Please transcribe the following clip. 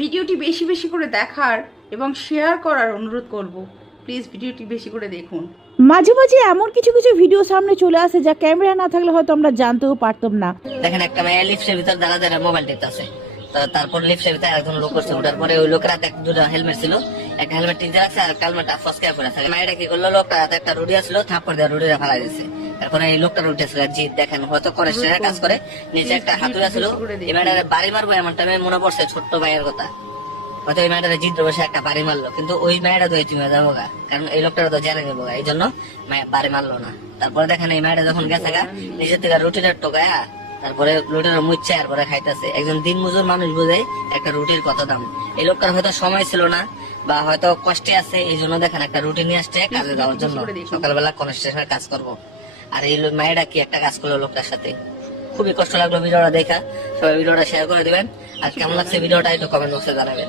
ভিডিওটি বেশি বেশি করে দেখার এবং শেয়ার করার অনুরোধ করব। প্লিজ ভিডিওটি বেশি করে দেখুন। মাঝে মাঝে এমন কিছু কিছু ভিডিও সামনে চলে আসে যা ক্যামেরা না থাকলে হয়তো আমরা জানতেও পারতাম না। দেখেন একটা মেয়ে লিফটের ভিতর দাঁড়া দাঁড়া মোবাইল টিপতেছে। তারপর লিফটের ভিতরে একজন লোক করছে, ওঠার পরে ওই লোকের হাতে দুটো হেলমেট ছিল, একটা হেলমেট টিনতে রাখছে আর কালমেটটা ফসকে পড়ে আছে। মেয়েটা কি করলো, লোকটা হাতে একটা রুডি আসলো, থাপ্পড় দিয়ে রুডিটা ফালাই দিচ্ছে। তারপরে এই লোকটা উঠেছিল, জি দেখেন হয়তো কনস্টেবলের কাজ করে, নিচে একটা হাতুড়া ছিল। এই মেয়েটারে বাড়ি মারবো এমন টাইমে মনে পড়ছে ছোট্ট ভাইয়ের কথা, হয়তো ওই মেয়েটারে জিদ্র বসে একটা বাড়ি মারলো, কিন্তু ওই মেয়েটা তো তুমি যাবো গা, কারণ এই লোকটা তো জেনে নেবো, এই জন্য বাড়ি মারলো না। তারপরে দেখেন এই মেয়েটা যখন গেছে গা, নিজের থেকে রুটিটা টোকায়া তারপরে রুটির মুচ্ছে এরপরে খাইতেছে। একজন দিন মজুর মানুষ বোঝে একটা রুটির কত দাম। এই লোকটার হয়তো সময় ছিল না বা হয়তো কষ্টে আছে, এই জন্য দেখেন একটা রুটি নিয়ে আসছে কাজে যাওয়ার জন্য, সকালবেলা কনস্ট্রাকশনের কাজ করবো। আর এই মেয়েটা কি একটা কাজ করলো লোকটার সাথে। খুবই কষ্ট লাগলো ভিডিওটা দেখা। সবাই ভিডিওটা শেয়ার করে দিবেন, আর কেমন লাগছে ভিডিওটা একটু কমেন্ট বক্সে জানাবেন।